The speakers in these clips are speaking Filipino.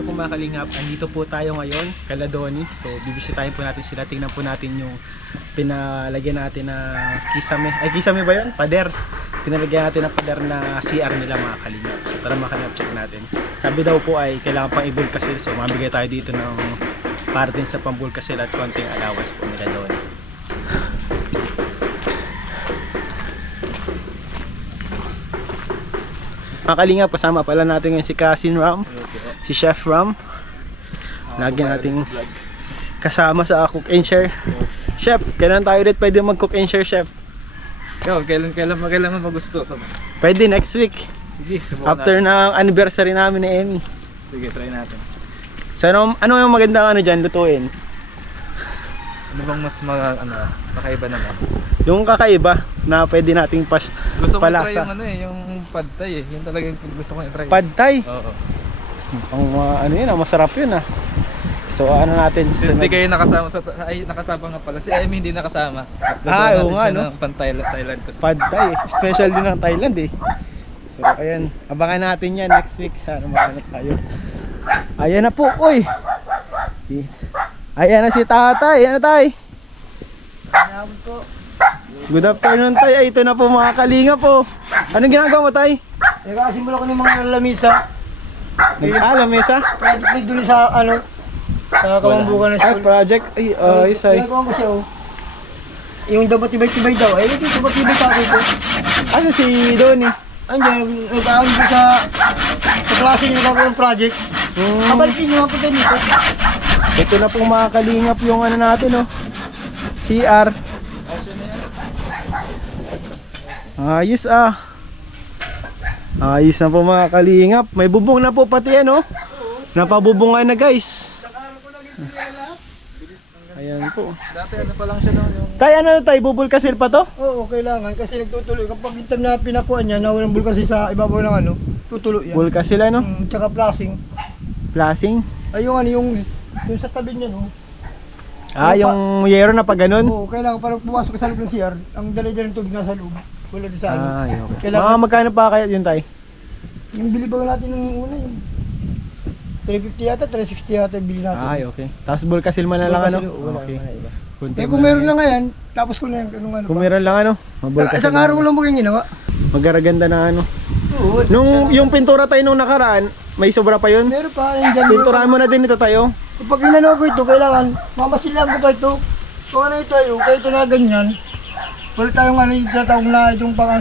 araw po mga kalingap, andito po tayo ngayon, Caladoni. So bibisitahin po natin sila, tingnan po natin yung pinalagyan natin na kisame. Ay kisame ba yun? Pader. Pinalagyan natin ng pader na CR nila mga kalingap. So tara mga kalingap, check natin. Sabi daw po ay kailangan pang ibulkasil. So mabigay tayo dito ng para din sa pambulkasil at konting allowance po nila doon. Mga kalingap, kasama pala natin ngayon si Cousin Ram, si Chef Ram. Lagi nating kasama sa cook and share. Chef, kailan tayo ulit pwede mag-cook and share, Chef? Ikaw, kailan mo magusto? Pwede next week. Sige, subukan After natin. ng anniversary namin ni Emmy. Sige, try natin. So ano yung magandang ano dyan, lutuin? Ano bang mas kakaiba naman? Yung kakaiba na pwede nating Gusto ko palasa. try yung yung pad thai eh. Yung talagang gusto ko i-try. Pad Thai. Oo. Ang ano yun, masarap yun ah. So ano natin? Since di kayo nakasama nakasama nga pala. Si Emmy hindi nakasama. Oo nga no. Pan Thailand kasi. Pad Thai, special din ng Thailand eh. So ayan, abangan natin yan next week. Sana makanap tayo. Ayan na po, uy. Ayan na si tatay, ayan na tay. Good afternoon tay, ay ito na po mga kalinga po. Anong ginagawa mo tay? Nagkakasimula ko ng mga lamisa. Lamesa? Project lead dun sa kamambukan ng Ay, school. project, ay, ayos ay. Ginagawa ko siya oh. Yung dapat tibay-tibay daw. Ay, hindi tibay-tibay sa akin ko. Ano si Donnie? Andiyan, nagkaan ko sa klase niya nagkakaroon ng project. Kabalikin niyo ako dito. Ito na pong mga kalingap yung ano natin oh. CR. Ayos ah. Ayos na po mga kalingap. May bubong na po pati ano. Napabubungan na guys. Ayan po. Dati ano pa lang siya noon yung Tay ano tay, bubulkasil pa to? Oo, kailangan kasi nagtutuloy. Kapag yung time na pinakuan niya, na walang bulkan sa ibabaw ng ano, tutuloy yan. Bulkasil ano? Tsaka plasing. Plasing. Ay, yung ano, yung sa tabi niya no. Ah, yung yero na pa ganun? Oo, kailangan parang pumasok ka sa loob ng CR, ang dali-dali ng tubig nasa loob. Wala din sa ano. Ay, okay. Kailangan- Mga magkano pa kaya yun tay? Yung bili ba natin nung una yung 350 yata, 360 yata yung bili natin. Ay, okay. Tapos bulkasil man na lang ano? Bulkasil, wala, Okay. wala iba. Kunti Eh man kung meron yan. na ngayon, tapos ko na yung ano Kung meron lang ano? Mabulkasil isang araw ko lang mo yung ginawa. Magaraganda na ano. Oo. Yung pintura tayo nung nakaraan, may sobra pa yun? Meron pa, yan dyan. Pinturahan mo na din ito tayo. Kapag inano ko ito, kailangan, mamasilan ko pa ito. Kung ano ito ayo, kaya ito na ganyan. Wala tayong ano yung tinatawag na itong pang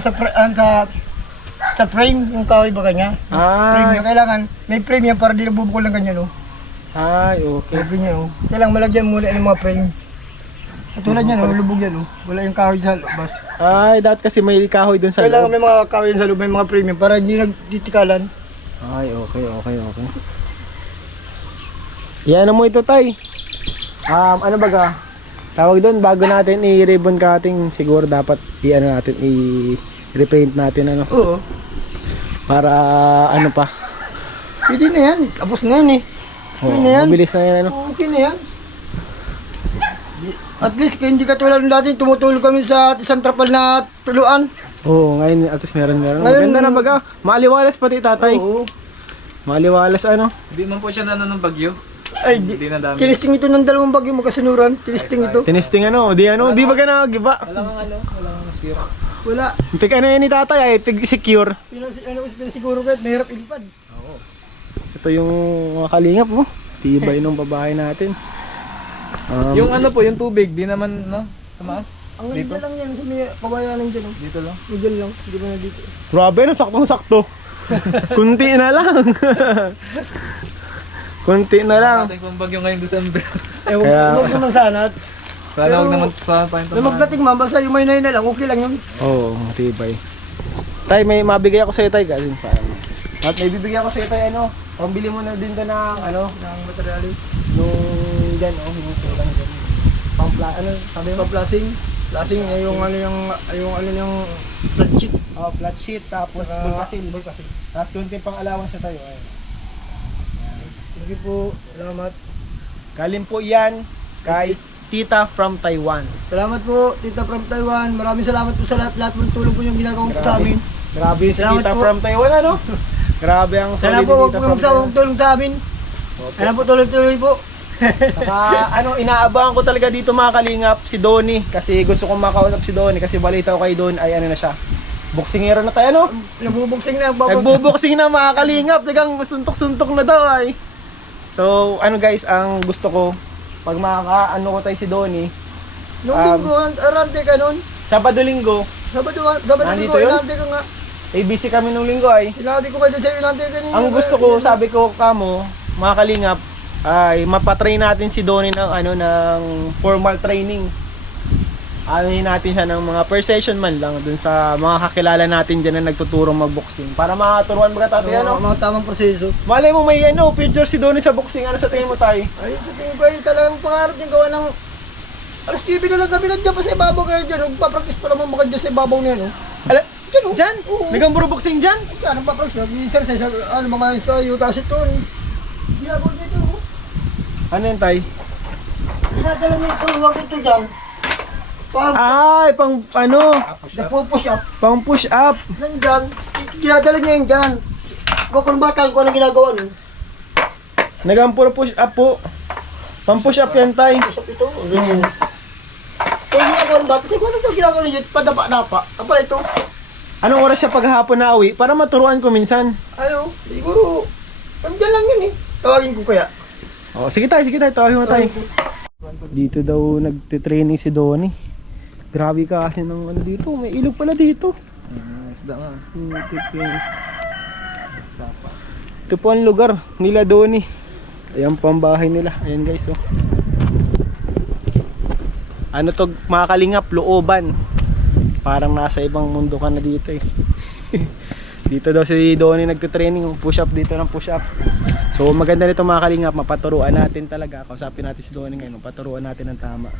sa frame, yung kahoy ba kanya? Frame Ay, yung kailangan, may frame yan para di nabubukol ng ganyan oh. ay, okay. Lubog niya oh. Kailangan malagyan muna ng mga frame. Katulad niyan oh, lubog yan oh. Wala yung kahoy sa labas. Ay, dahil kasi may kahoy dun sa Kailangan loob. may mga kahoy sa loob, may mga frame yan para hindi nagtitikalan. Ay, okay. Yan mo ito tay. Ano baga? Tawag doon, bago natin i-ribbon cutting, siguro dapat i-ano natin, i-repaint natin ano. Oo. Para ano pa. Pwede na yan. Tapos na yan eh. Oo, Pwede na yan. mabilis na yan ano. Okay na yan. At least hindi katulad ng dati tumutulog kami sa isang trapal na tuluan. Oo, ngayon at least meron. Ngayon- Maganda na baga. Maliwalas pati tatay. Oo. Maliwalas ano. Hindi man po siya ng bagyo. Ay, Hindi na dami. tinisting ito ng dalawang bagyo magkasinuran. Tinisting ito. Sinisting ano, di ba ka nagiba? Walang sira. Wala. Pig ano yan ni tatay ay pig secure. Siguro kahit mahirap ilipad. Ito yung mga kalingap mo. Tibay nung babae natin. Yung ano po, yung tubig, di naman tumaas. Ang Dito? ganda lang yan. Sa may kabayanan dyan. Oh. Dito lang. Dyan lang. Hindi ba na dito. Grabe no, saktong-sakto. Kunti na lang. Kunti na lang. Ating kung bagyo ngayong December. Eh, Kaya- huwag naman sana. Sana huwag naman sa tayong May magdating ma'am, basta yung may na lang. Okay lang yun. Oo, tibay. Tay, may mabigay ako sa iyo tay kasi at may bibigyan ako sa iyo tay ano, pambili mo na din ka ng ano, Ng materialis. nung dyan oh, yung kulang dyan. Ano, sabi mo? Plasing. Plasing yung ano yung flat sheet. Oh, flat sheet tapos bulkasil. Tapos kunti pang allowance sa tayo. Ayun. Sige po. Salamat. Galing po yan kay Tita from Taiwan. Salamat po, Tita from Taiwan. Maraming salamat po sa lahat ng tulong po yung ginagawa po sa amin. Grabe si Salamat Tita po. from Taiwan ano? Grabe ang Sana solid po, ni huwag Tita po from magsawang Taiwan. tulong sa amin. Ayan po, tuloy-tuloy po. Saka, inaabangan ko talaga dito mga kalingap si Donnie kasi gusto kong makausap si Donnie kasi balita ko kay Don ay na siya. Boksingero na tayo, no? Nagbubuksing na. Nagbuboksing na mga kalingap, talagang suntok-suntok na daw ay. So, guys, ang gusto ko pag ko tayo si Donnie, Nung linggo, arante ka nun. Sabado-linggo, Sabado Nandito linggo, yun? inante ka nga. busy kami nung linggo ay. Sinabi ko kayo dun sa'yo, inante ka ninyo. Ang gusto ko, sabi ko kamo, mga kalingap, ay mapatrain natin si Donnie ng ng formal training. Anuhin natin siya ng mga per session man lang dun sa mga kakilala natin dyan na nagtuturong magboxing para makaturuan mga tatay Mga tamang proseso. Malay mo may future si Donnie sa boxing. Ano sa tingin mo tayo? Ay, sa tingin ko ay talagang pangarap niyang gawa ng... Alas TV na lang kami nandiyan pa sa ibabaw kayo dyan. Magpapractice pa naman mga dyan sa ibabaw niya, no? Ala, Dyan, no? dyan? Oo. Nagang puro boxing dyan? Yan, ang papractice. Exercise, mga sa utasit to. Ginagawa dito, no? Ano yun tay? Ginadala niya ito, huwag ito dyan. Parang Ay, pang nagpo-push up. pang push up. Nandyan, ginadala niya yung dyan. Huwag kung bata kung anong ginagawa nun. Nagang puro push up po. Pang push up yan tay. Push up ito, ganyan. Kung ginagawa ng bata, siguro ito ginagawa niya, padapa-dapa. Ang pala ito, Anong oras siya paghapon na uwi? Para maturuan ko minsan. ano, siguro, andyan lang yun eh. Tawagin ko kaya. Oh, sige tayo, tawagin mo tayo. Dito daw nagte-training si Donnie. Grabe ka kasi ng dito, may ilog pala dito. Isda nga. Ito po ang lugar nila Donnie. Ayan po ang bahay nila. Ayan guys, oh. Ano to, mga kalingap, looban. Parang nasa ibang mundo ka na dito eh. Dito daw si Donnie nagte-training, push up dito ng push up. So maganda nito mga kalingap, mapaturuan natin talaga. Kausapin natin si Donnie ngayon, paturuan natin ng tama.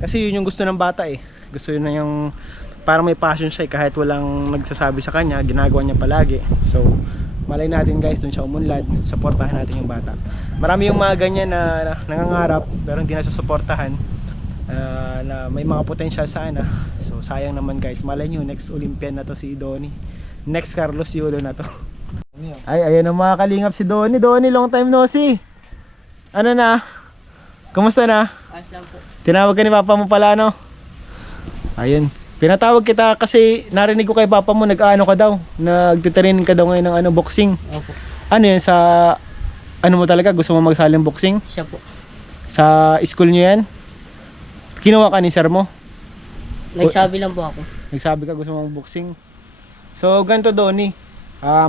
Kasi yun yung gusto ng bata eh. Gusto yun na yung parang may passion siya eh, kahit walang nagsasabi sa kanya, ginagawa niya palagi. So malay natin guys, dun siya umunlad, supportahan natin yung bata. Marami yung mga ganyan na nangangarap pero hindi na susuportahan, na may mga potential sana. So sayang naman guys, malay nyo next Olympian na to si Donnie, next Carlos Yulo na to. Ay, ayan ang mga kalingap si Donnie. Donnie, long time no see. Ano na? Kumusta na? Ayos lang po. Tinawag ka ni papa mo pala, no? Ayun. Pinatawag kita kasi narinig ko kay papa mo nag-ano ka daw, nagtitraining ka daw ngayon ng boxing. Opo. Ano yun, sa ano mo talaga, gusto mo magsaling boxing? Siya po. Sa school nyo yan? Kinuha ka ni sir mo? Nagsabi lang po ako. Nagsabi ka gusto mo mag-boxing. So ganito Donnie,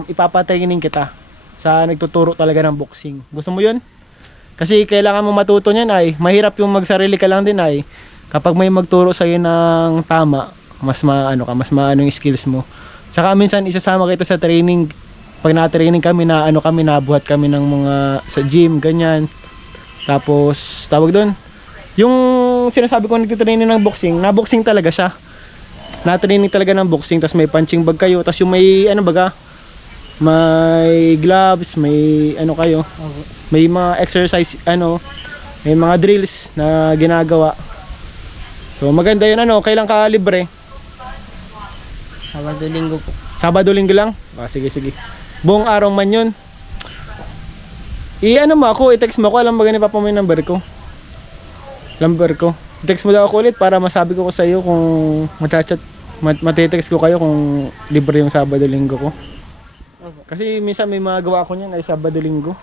ipapatraining kita sa nagtuturo talaga ng boxing. Gusto mo yun? Kasi kailangan mo matuto niyan ay, mahirap yung magsarili ka lang din ay, kapag may magturo sa'yo ng tama, mas maano yung skills mo. Saka minsan isasama kita sa training. Pag na-training kami, nabuhat kami ng mga sa gym, ganyan. Tapos, tawag doon, yung sinasabi ko nagtitraining ng boxing, na-boxing talaga siya. Na-training talaga ng boxing, tapos may punching bag kayo, tapos yung may, may gloves, may kayo, Opo. may mga exercise, may mga drills na ginagawa. So maganda yun, kailan ka libre? Sabado linggo po. Sabado linggo lang? Sige. Buong araw man yun. I-text mo ako, alam ba ganun pa mo yung number ko? I-text mo daw ako ulit para masabi ko sa iyo kung matetext ko kayo kung libre yung Sabado linggo ko. Opo. Kasi minsan may mga gawa ko niyan ay Sabado linggo.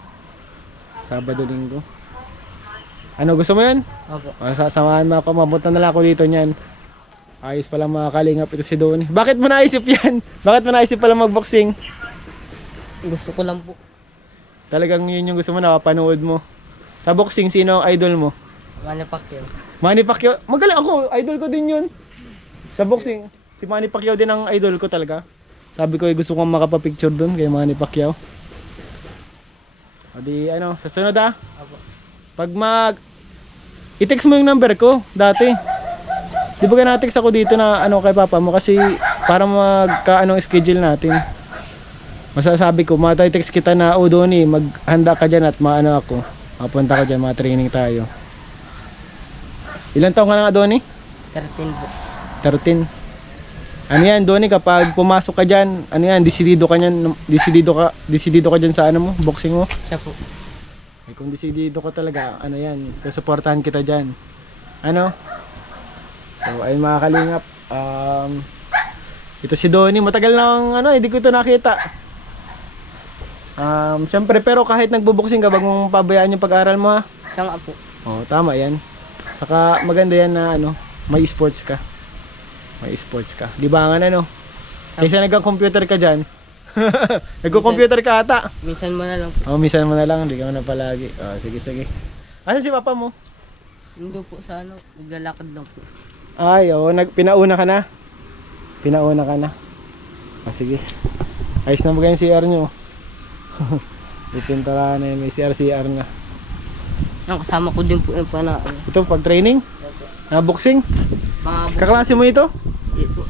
Ano, gusto mo yun? Opo. Samahan mo ako, mapunta na lang ako dito niyan. Ayos pala mga kalingap ito si Donnie. Bakit mo naisip yan? Bakit mo naisip pala magboxing? Gusto ko lang po. Talagang yun yung gusto mo, napapanood mo. Sa boxing, sino ang idol mo? Manny Pacquiao. Manny Pacquiao. Magaling ako, idol ko din yun. Sa boxing, si Manny Pacquiao din ang idol ko talaga. Sabi ko, gusto kong makapapicture dun kay Manny Pacquiao. O di, sa sunod Opo. Pag i-text mo yung number ko, dati. Di ba na-text ako dito na kay papa mo kasi para schedule natin. Masasabi ko, text kita na, Donnie, maghanda ka dyan at ako. Mapunta ka dyan, training tayo. Ilan taong ka na nga, Donnie? 13 po. 13. Ano yan, Donnie, kapag pumasok ka dyan, desidido ka dyan sa boxing mo? Siya po. kung desidido ka talaga, ano yan, susuportahan kita dyan. Ano? So, ayun mga kalingap. Ito si Donnie, matagal nang hindi ko ito nakita. Syempre, pero kahit nagbuboxing ka, wag mong pabayaan yung pag-aaral mo, ha? Siya nga po. Oh, tama yan. Saka maganda yan na may sports ka. May sports ka. Di ba nga Kaysa nagka-computer ka dyan. Nagko-computer ka ata. Minsan mo na lang po. Oh, minsan mo na lang, hindi ka na palagi. Oh, sige, sige. Asan si papa mo? Hindi po sa naglalakad lang po. Ay, pinauna ka na. Pinauna ka na. Ah, sige. Ayos na ba yung CR nyo? Ipintara na yun, may CR na. Ang kasama ko din po yung Ito, pag-training? Boxing? Kaklase mo ito? Hindi po.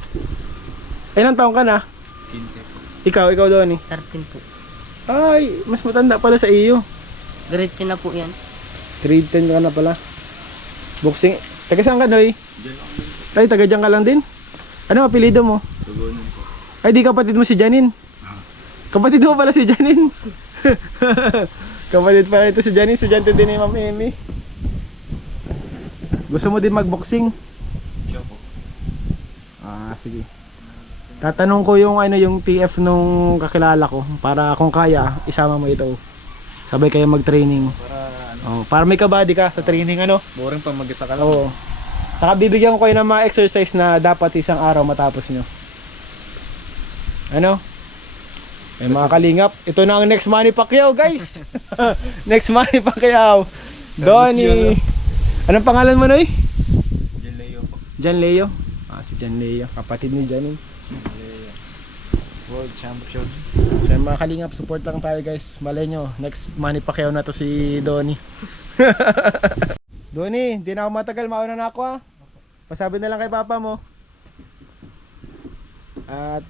Ilang taong ka na? 15 po. Ikaw doon 13 po. Ay, mas matanda pala sa iyo. Grade 10 na po yan. Grade 10 ka na pala. Boxing. Taga saan ka, Noy? Ay, taga dyan ka lang din? Ano apelido mo? Tugunan po. Ay, di kapatid mo si Janine. Kapatid mo pala si Janine. Kapatid pala ito si Janine. Estudyante din ni Ma'am Amy. Gusto mo din magboxing? Siya po. Ah, sige. Tatanong ko yung yung TF nung kakilala ko para kung kaya isama mo ito. Sabay kayo mag-training. Para may kabady ka sa training Boring pa mag-isa ka lang. Oo. Saka bibigyan ko kayo ng mga exercise na dapat isang araw matapos nyo. May mga kalingap. Ito na ang next Manny Pacquiao, guys. Next Manny Pacquiao. Donnie. Anong pangalan mo, Noy? Jan Leo po. Jan Leo. Si Jan Leo. Kapatid ni Janine. World Champion. So mga kalingap, support lang tayo, guys. Malay nyo, next Manny Pacquiao na to si Donnie. Donnie, hindi na ako matagal. Mauna na ako, ha. Pasabi na lang kay papa mo. At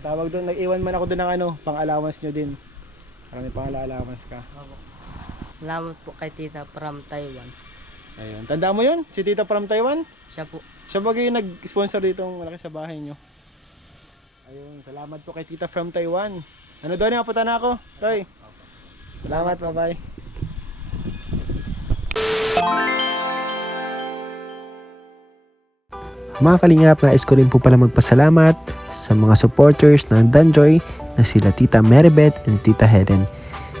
tawag doon, nag-iwan man ako doon ng pang-allowance nyo din. Marami pang-allowance ka. Salamat po kay Tita from Taiwan. Ayun, tanda mo yun? Si Tita from Taiwan? Siya po. Siya ba yung nag-sponsor dito ng malaki sa bahay nyo? Ayun, salamat po kay Tita from Taiwan. Doon, napunta na ako. Toy. Salamat, bye-bye. Mga kalingap, nais ko rin po pala magpasalamat sa mga supporters ng Danjoy na sila Tita Maribeth and Tita Helen.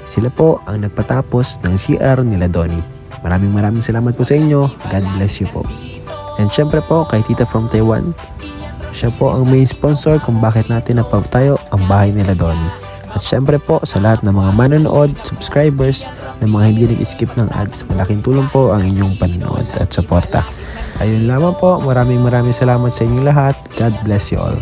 Sila po ang nagpatapos ng CR nila Donnie. Maraming salamat po sa inyo. God bless you po. And syempre po kay Tita from Taiwan. Siya po ang main sponsor kung bakit natin napatayo ang bahay nila Donnie. At syempre po sa lahat ng mga manonood, subscribers, ng mga hindi nag-skip ng ads, malaking tulong po ang inyong panonood at suporta. Ayun lamang po, maraming salamat sa inyong lahat. God bless you all.